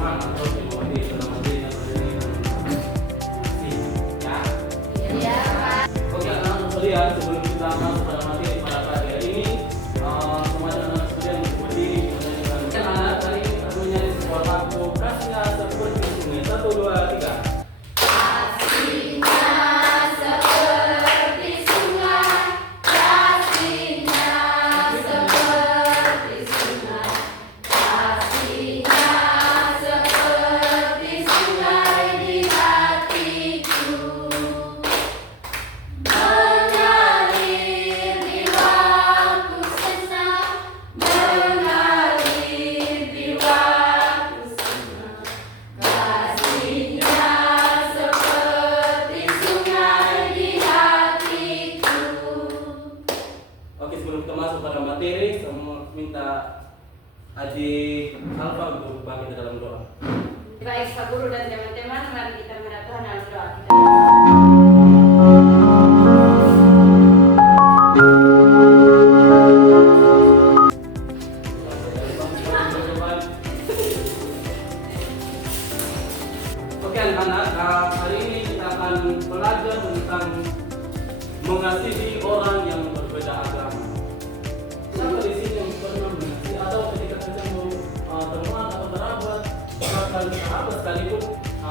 Tuhan atau dimulai dalam hati yang berdiri ya. Iya, Pak. Oke anak-anak sekalian, sebelum kita masuk pada materi pada pagi hari ini, semuanya anak sekalian berdiri menyanyikan anak hari ini akan menyanyi sebuah lagu kasihnya seperti sungai. 1, 2, 3. Oke, sebelum kita masuk pada materi, saya mau minta Adik Alfa untuk bangkit dalam doa. Baik Pak Guru dan teman-teman, mari kita menghadap Tuhan dalam doa kita. Oke anak-anak, hari ini kita akan belajar tentang mengasihi orang yang berbeda agama. Siapa di sini yang pernah mengasihi atau ketika kita mau teman atau kerabat, bahkan sahabat sekalipun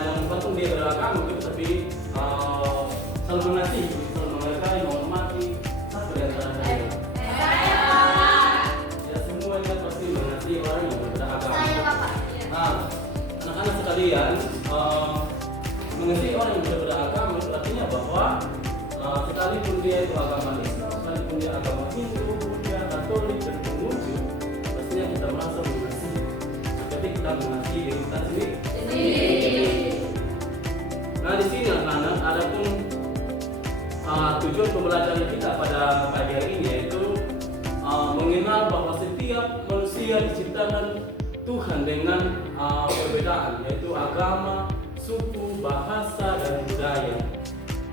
yang walaupun dia beragama gitu, tapi selalu mengasihi, selalu menghargai, menghormati, siapa di antara kalian? Ya semuanya pasti mengasihi orang yang berbeda agama. Nah, anak-anak sekalian, mengasihi orang yang berbeda agama itu artinya bahwa sekalipun dia itu agama Islam, sekalipun dia agama Hindu, Buddha, Katolik, dan Konghucu, pastinya kita merasa mengasihi seperti kita mengasihi diri kita sendiri. Nah di sini anak-anak ada pun tujuan pembelajaran kita pada pagi hari ini, yaitu mengenal bahwa setiap manusia diciptakan Tuhan dengan perbedaan, yaitu agama, suku, bahasa, dan budaya.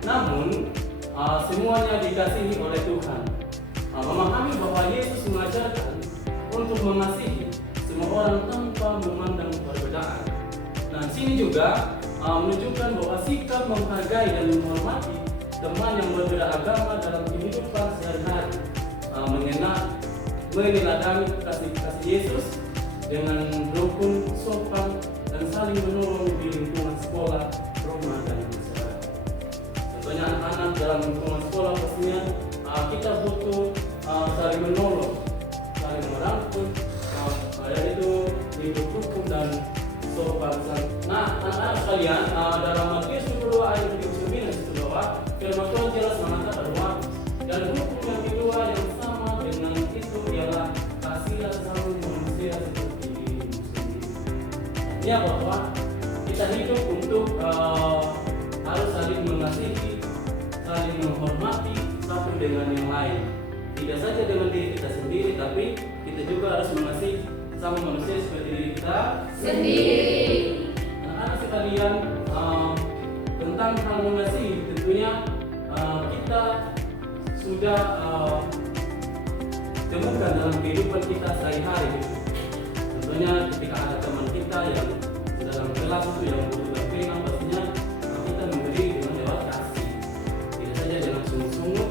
Namun semuanya dikasihi oleh Tuhan. Memahami bahwa Yesus mengajarkan untuk mengasihi semua orang tanpa memandang perbedaan. Nah, sini juga menunjukkan bahwa sikap menghargai dan menghormati teman yang berbeda agama dalam kehidupan sehari-hari, meneladani kasih Yesus dengan rukun, sopan, dan saling menolong di lingkungan sekolah, rumah, dan masyarakat. Tentunya anak-anak dalam lingkungan sekolah pastinya kita butuh saling menolong, saling merangkul, yaitu hidup rukun dan sopan. Nah, anak-anak sekalian, dalam Matius 22 ayat 39 itu bahwa firman Tuhan jelas mengatakan bahwa dan hukum yang kedua yang sama dengan itu ialah kasihlah sesama manusia seperti dirimu sendiri. Artinya bahwa kita hidup untuk harus saling mengasihi, saling menghormati satu dengan yang lain. Tidak saja dengan diri kita sendiri, tapi kita juga harus mengasihi sama manusia seperti diri kita sendiri. Anak-anak sekalian, tentang hal mengasihi tentunya kita sudah temukan dalam kehidupan kita sehari-hari. Tentunya ketika ada teman kita yang dalam kelas itu yang butuh berpegang, pastinya kita memberi dengan lewat kasih. Tidak saja dengan sungguh-sungguh,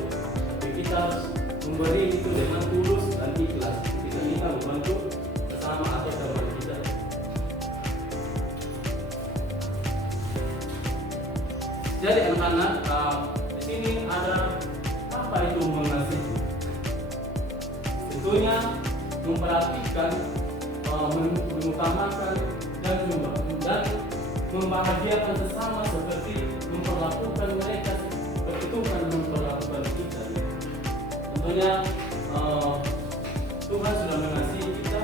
tapi kita harus memberi itu dengan tulus dan ikhlas ketika kita membantu sesama atau teman kita. Jadi anak-anak, di sini ada apa itu mengasihi? Tentunya memperhatikan, mengutamakan dan membahagiakan sesama seperti memperlakukan mereka seperti Tuhan memperlakukan kita. Tentunya Tuhan sudah mengasihi kita,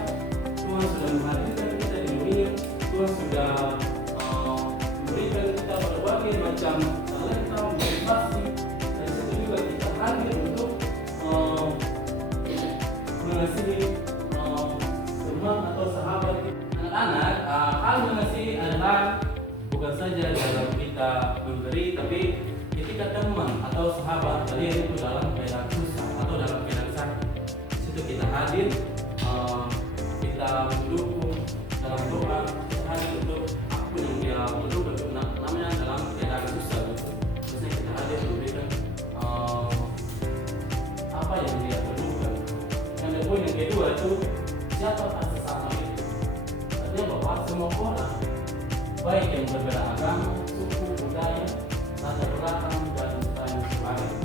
Tuhan sudah menghadirkan kita di dunia, Tuhan sudah memberikan kita berbagai macam talenta, motivasi, dan itu juga kita hadir untuk mengasihi teman atau sahabat. Anak-anak, hal mengasihi adalah bukan saja dalam kita memberi, tapi ketika teman atau sahabat kalian itu dalam keadaan susah atau dalam keadaan sakit, situ kita hadir, kita mendukung dalam doa, kita hadir untuk baik yang berbeda agama, suku, budaya, latar belakang, dan lain sebagainya.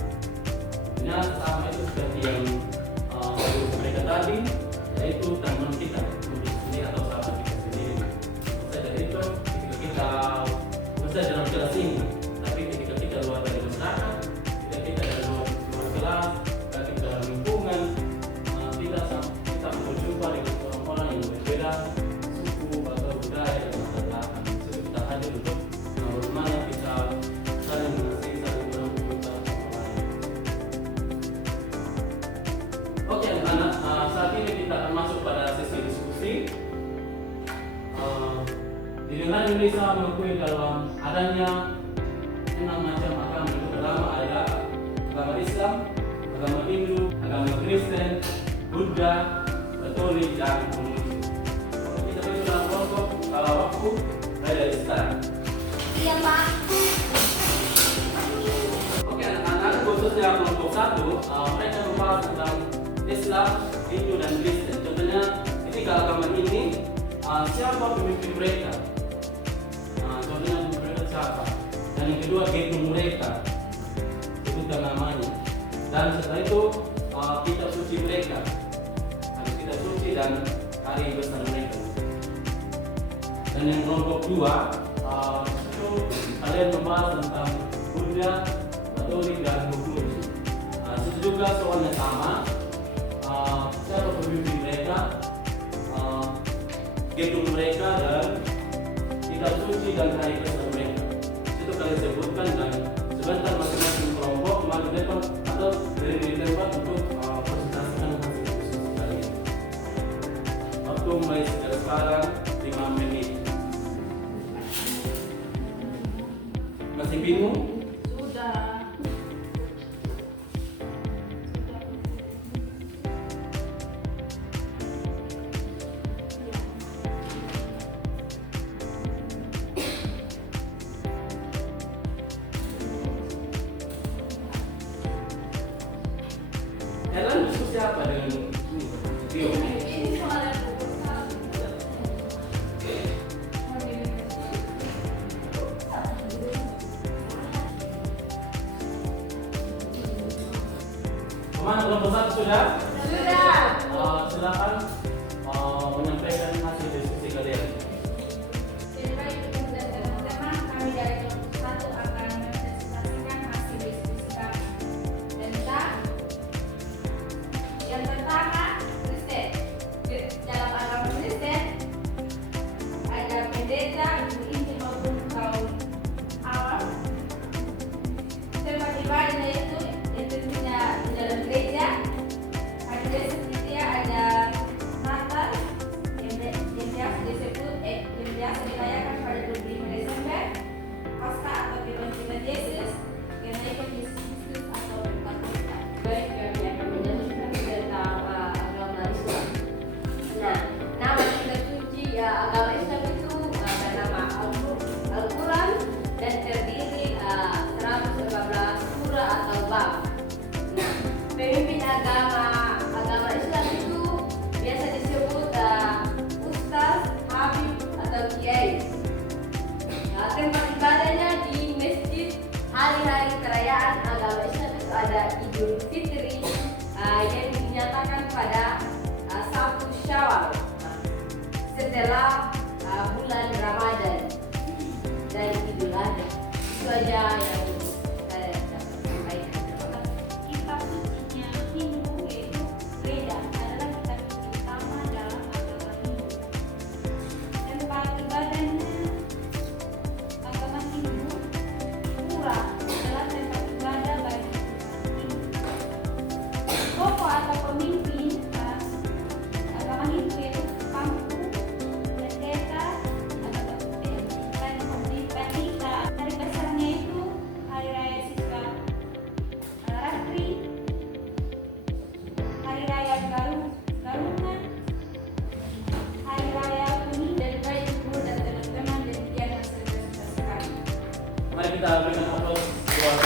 Yang pertama itu seperti yang mereka tadi, yaitu teman kita sendiri atau sahabat kita sendiri. Saja itu ketika kita bisa dalam kelas ini, tapi ketika kita luar dari masyarakat, ketika kita dari luar kelas, ketika dalam lingkungan, kita berjumpa dengan orang-orang yang berbeda suku atau budaya dan latar belakang. Jadi kita hadir untuk bagaimana kita saling mengasihi, saling merangkul satu sama lain. Oke anak-anak, saat ini kita akan masuk pada sesi diskusi. Di negara Indonesia mengakui dalam adanya 6 macam agama itu pertama ada agama Islam, agama Hindu, agama Kristen, Buddha, Katolik, dan Komunis. Kalau kita bagi dalam kelompok, kalau waktu saya dari sekarang. Iya Pak. Oke anak-anak, khususnya kelompok 1, mereka membahas tentang Islam, Hindu, dan Kristen. Contohnya ketika agama ini, siapa pemimpin mereka? Contohnya mereka siapa? Dan yang kedua, guru mereka, sebutkan namanya. Dan setelah itu kitab suci mereka, harus kitab suci dan hari besar mereka. Dan yang kelompok 2, itu kalian membahas tentang Buddha, Katolik, dan Komunis. Itu juga soal yang sama, siapa pemimpin mereka, gedung mereka, dan kitab suci dan hari besar mereka. Itu kalian sebutkan dan sebentar masing-masing kelompok maju depan atau berdiri di tempat untuk presentasikan hasil diskusi kalian. Waktu mulai sekarang 5 menit. Masih bingung? Sudah. Kalian diskusi apa dengan Tio? Ini soalnya Teman kelompok 1 sudah? sudah. Silakan menyampaikan hasil diskusi kalian. Baik, dan teman-teman, kami dari kelompok 1 akan mempresentasikan hasil diskusi kami tentang yang pertama, Kristen. Dalam agama Kristen ada pendeta, ibu inti maupun kaum awam. Tempat ibadah itu tentunya di dalam gereja. Hari seperti ada Natal yang biasa dirayakan pada 25 Desember, Paskah atau kebangkitan Yesus, kenaikan Yesus Kristus atau kebangkitan. Baik, kami akan menjelaskan tentang agama Islam. Nah, nama kitab suci agama Islam itu bernama Al-Quran dan terdiri 114 surah atau bab. Nah, pemimpin agama Islam itu biasa disebut ustaz, habib atau kiai. Tempat ibadahnya di masjid. Hari-hari perayaan agama Islam itu ada Idul Fitri yang dinyatakan pada 1 Syawal setelah bulan Ramadan dan Idul Adha. Itu aja yang saya dapat sampaikan. Kitab sucinya Hindu yaitu Veda adalah kitab suci utama dalam agama Hindu. Tempat ibadahnya agama Hindu, Pura adalah tempat ibadah bagi umat Hindu. Tokoh atau pemimpin agama Hindu yaitu Kampu, pendeta, pendeta. Hari besarnya itu hari raya Siswa Ratri, hari raya Garungan, hari raya Kuning, dan baik guru dan teman-teman demikian hasil presentasi kami. Mari kita berikan aplaus buat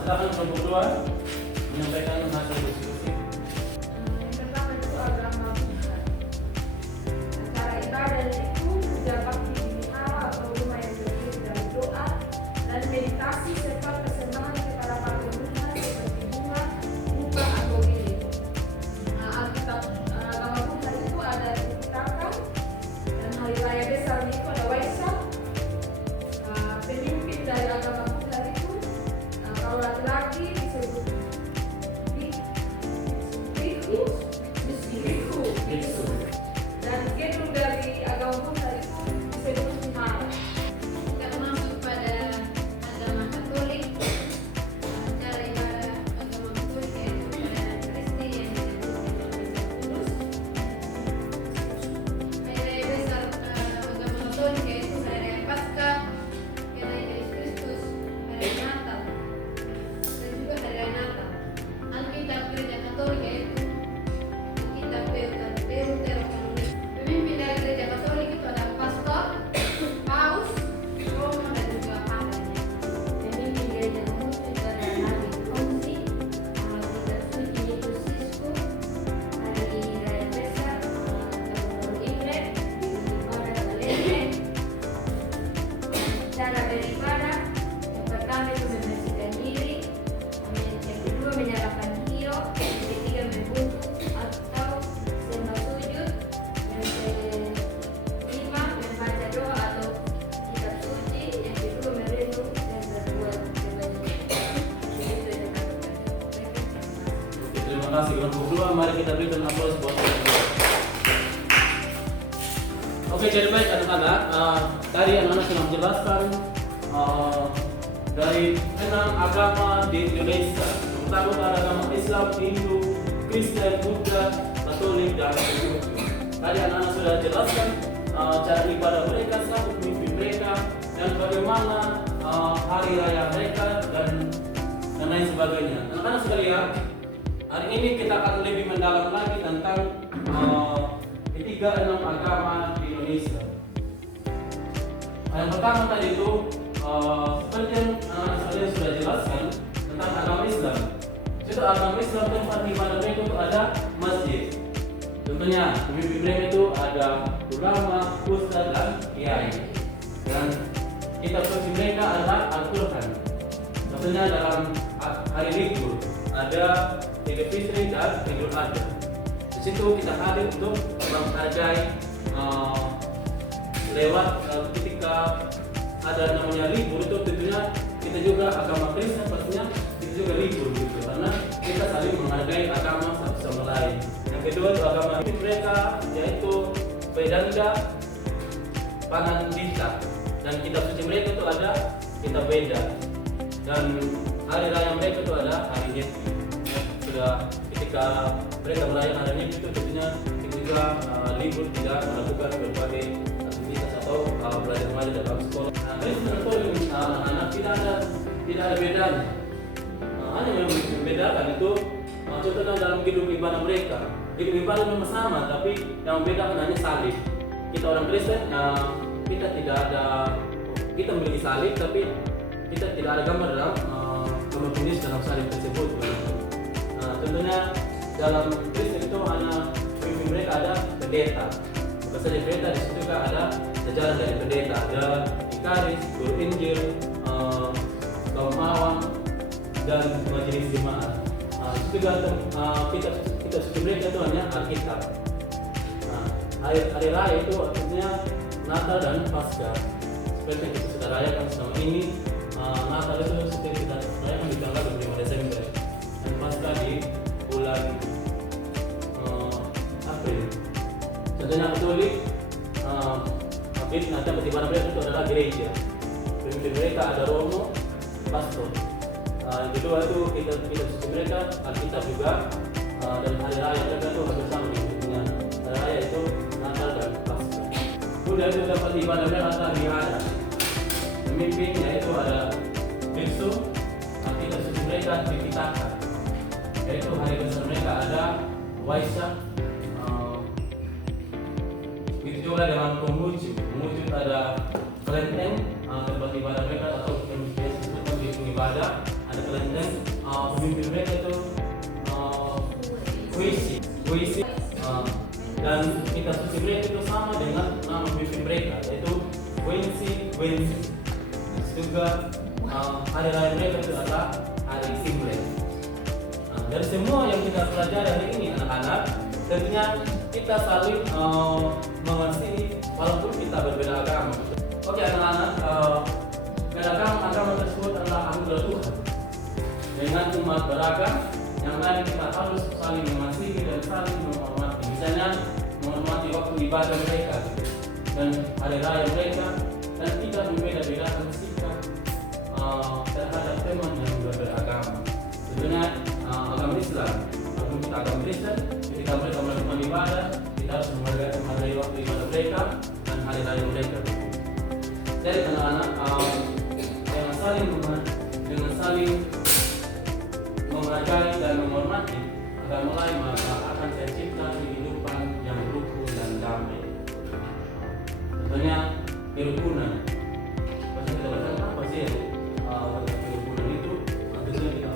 silakan kelompok 2 menyampaikan hasil diskusi. Yang pertama itu agama Buddha. Cara ibadah itu kerja bakti kasih kelompok 2. Mari kita berikan aplaus buat kelompok 2. Oke, jadi baik anak-anak. Tadi anak-anak sudah menjelaskan dari 6 agama di Indonesia. Pertama ada agama Islam, Hindu, Kristen, Buddha, Katolik, dan Katolik. Tadi anak-anak sudah jelaskan cara ibadah mereka, sambut mimpi mereka, dan bagaimana hari raya mereka dan lain sebagainya. Anak-anak sekalian, hari ini kita akan lebih mendalam lagi tentang ketiga 6 agama di Indonesia. Yang pertama tadi itu seperti yang anak-anak sekalian sudah jelaskan tentang agama Islam. Itu agama Islam tempat ibadah mereka itu ada masjid. Tentunya pemimpin mereka itu ada ulama, ustaz, dan kiai. Dan kitab suci mereka adalah Al-Quran. Tentunya dalam hari libur ada Idul Fitri dan Idul Adha. Di situ kita hadir untuk menghargai lewat ketika ada namanya libur itu tentunya kita juga agama Kristen pastinya kita juga libur gitu karena kita saling menghargai agama satu sama lain. Yang kedua itu agama mereka yaitu Vedanta, Panandita, dan kitab suci mereka itu ada kitab Veda, dan hari raya mereka itu ada hari Nyepi. Sudah ketika mereka merayakan hari Nyepi itu tentunya kita juga libur tidak melakukan berbagai aktivitas atau belajar mengajar dalam sekolah. Kristen Katolik anak-anak tidak ada bedanya. Hanya yang membedakan itu contohnya dalam hidup ibadah mereka. Hidup ibadah memang sama, tapi yang membedakan hanya salib. Kita orang Kristen, kita memiliki salib, tapi kita tidak ada gambar dalam tulis dalam salib tersebut. Tentunya dalam Kristen itu hanya pemimpin mereka ada pendeta. Bukan saja pendeta, di situ juga ada sejarah dari pendeta, ada vikaris, guru Injil, kaum awam, dan majelis jemaat. Itu juga kita suci mereka itu hanya Alkitab. Hari raya itu artinya Natal dan Paskah. Seperti yang kita sudah rayakan selama ini, Natal itu seperti kita rayakan di tanggal 25 Desember dan Paskah di bulan April. Contohnya Katolik, nanti bagaimana mereka itu adalah gereja. Pemimpin mereka ada romo, pastor. Yang kedua itu kita suci mereka, Alkitab juga, dan hari raya mereka itu hampir sama dengan hari raya itu Natal dan Paskah. Kemudian itu dapat ibadah mereka adalah Wihara. Pemimpinnya itu ada Biksu, kita suci mereka Tripitaka. Yaitu hari besar mereka ada Waisak. Begitu juga dalam Konghucu ada kelenteng tempat ibadah mereka atau yang biasa disebut di ibadah ada kelenteng. Pemimpin mereka itu Puisi, dan kita suci mereka itu sama dengan nama pemimpin mereka yaitu Wensi. Juga hari raya mereka itu adalah hari Imlek. Dari semua yang kita pelajari hari ini anak-anak, tentunya kita saling mengasihi walaupun kita berbeda agama. Oke anak-anak, agama tersebut adalah anugerah Tuhan. Dengan umat beragam, yang lain kita harus saling mengasihi dan saling menghormati. Misalnya menghormati waktu ibadah mereka dan hari raya mereka, dan tidak membeda-bedakan sikap terhadap teman yang beragama. Tentunya agama Islam, walaupun kita agama Kristen, ketika mereka melakukan ibadah, kita harus menghargai waktu ibadah mereka dan hari raya mereka. Jadi anak-anak, dengan saling menghargai dan menghormati agama lain, maka akan tercipta kehidupan yang rukun dan damai. Tentunya kerukunan. Pasti kita bertanya apa sih kerukunan itu? Tentunya kita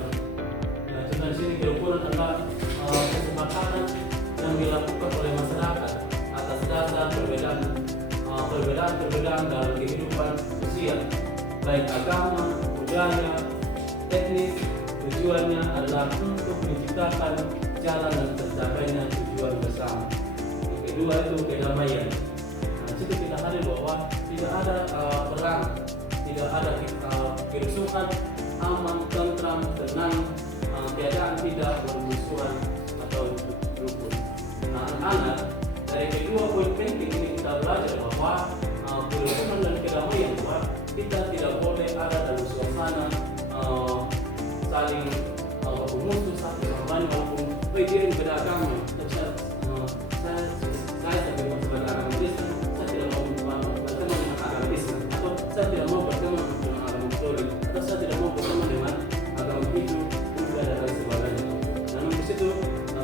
contoh di sini kerukunan adalah kesepakatan yang dilakukan oleh masyarakat atas dasar perbedaan dalam kehidupan sosial, baik agama, budaya, etnis. Tujuannya adalah untuk menciptakan jalan dan tercapainya tujuan bersama. Yang kedua itu kedamaian. Situ kita hadir bahwa tidak ada perang, tidak ada kerusuhan, aman, tentram, tenang, keadaan tidak bermusuhan kita belajar bahwa kerukunan dan kedamaian Tuhan, kita tidak boleh ada dalam suasana saling musuh satu sama lain walaupun dia yang beda agama. Saya sebagai agama Kristen, saya tidak mau berteman dengan agama Islam, atau saya tidak mau berteman dengan agama Katolik, atau saya tidak mau berteman dengan agama Hindu, Buddha dan lain sebagainya. Namun di situ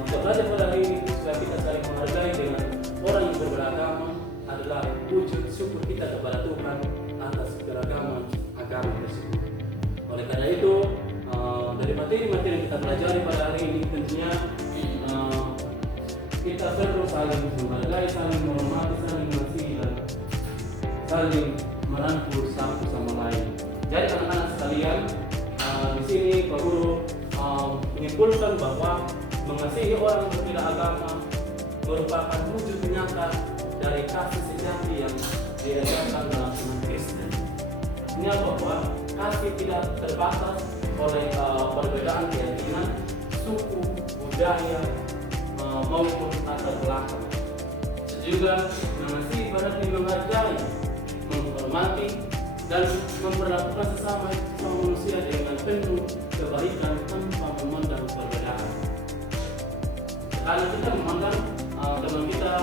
kita belajar pada hari ini supaya kita saling menghargai dengan orang yang berbeda agama adalah wujud syukur kita kepada Tuhan atas keragaman agama tersebut. Oleh karena itu, dari materi-materi yang kita pelajari pada hari ini tentunya kita perlu saling menghargai, saling menghormati, saling mengasihi, dan saling merangkul satu sama lain. Jadi anak-anak sekalian, di sini Pak Guru menyimpulkan bahwa mengasihi orang yang berbeda agama merupakan wujud nyata dari kasih sejati yang diajarkan dalam iman Kristen. Ini bahwa kasih tidak terbatas oleh perbedaan keyakinan, suku, budaya, maupun latar belakang. Juga mengasihi berarti menghargai, menghormati, dan memperlakukan sesama manusia dengan penuh kebaikan tanpa memandang perbedaan. Karena kita memandang teman kita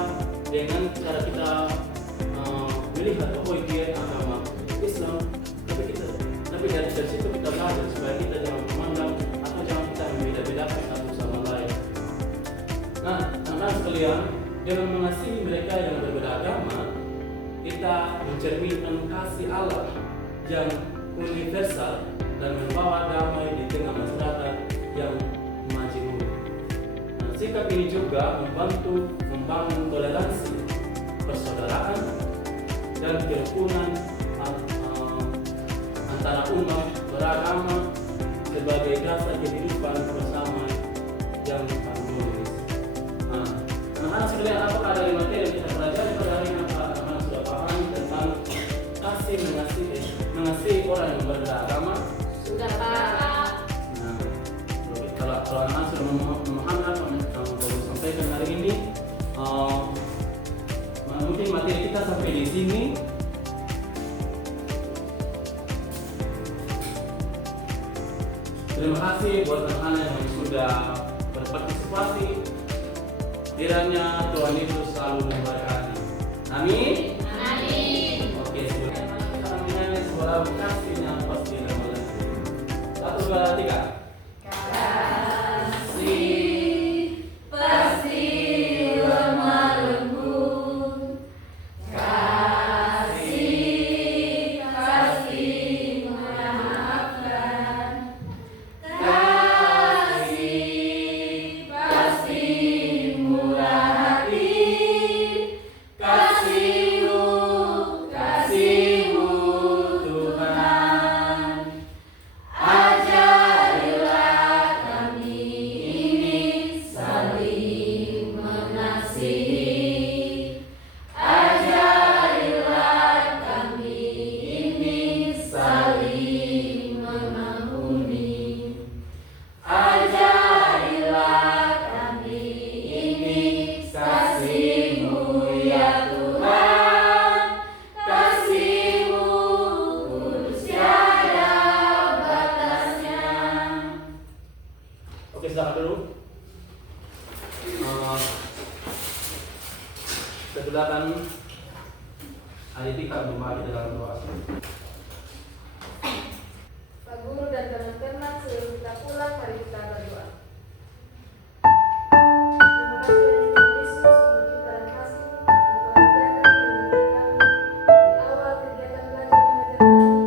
dengan cara kita melihat oh dia agama Islam, tapi dari situ kita belajar supaya kita jangan memandang atau jangan kita membeda-bedakan satu sama lain. Nah, anak-anak sekalian, dengan mengasihi mereka yang berbeda agama, kita mencerminkan kasih Allah yang universal dan membawa damai di tengah masyarakat yang majemuk. Nah, sikap ini juga membantu membangun toleransi, persaudaraan, dan kerukunan antara umat beragama sebagai dasar kehidupan bersama yang harmonis. Anak-anak sekalian, apakah dari materi yang kita pelajari pada hari ini anak-anak sudah paham tentang kasih mengasihi orang yang berbeda agama? Sudah Pak. Nah, kalau anak-anak sudah memahami apa yang baru sampaikan hari ini, mungkin materi kita sampai di sini. Terima kasih buat anak-anak yang sudah berpartisipasi. Kiranya Tuhan Yesus selalu memberkati. Amin. Amin. Oke, sebelum kita menyanyi suara kasihnya pasti nama lagi. 1, 2, 3. Kasih pasti lemah lembut, kasih pasti memaafkan, kasih pasti murah hati, kasihmu Tuhan. Ajarilah kami ini saling mengasihi, ajarilah kami ini saling mengampuni, ajarilah kami ini kasih-Mu ya Tuhan, kasih-Mu kudus tiada batasnya. Oke, sedang dulu. Sebelahkan adik kita kembali dalam doa. Pak Guru dan teman-teman, sebelum kita pulang, mari kita berdoa. Terima kasih Yesus untuk kita dan kasih Engkau ajarkan kepada kami dari awal kegiatan belajar mengajar kami pada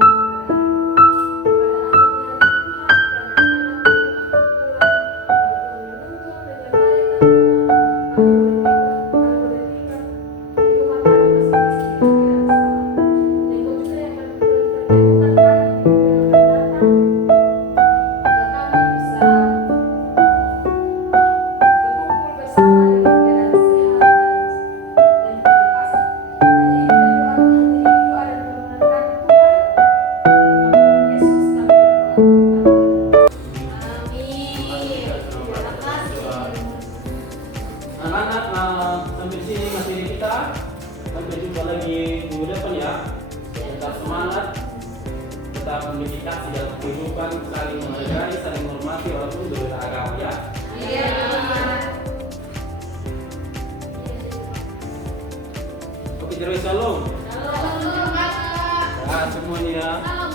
akhirnya Tuhan karena anak-Mu akan pulang Engkau menuntun menyertai kami boleh tinggal di rumah kami masing-masing yang tidak sama. Dan Engkau juga yang akan di minggu depan ya. Tetap semangat, tetap memiliki kasih dalam kehidupan, saling menghargai, saling menghormati walaupun berbeda agama ya. Iya. Oke, jadi shalom. Shalom. Semuanya ya.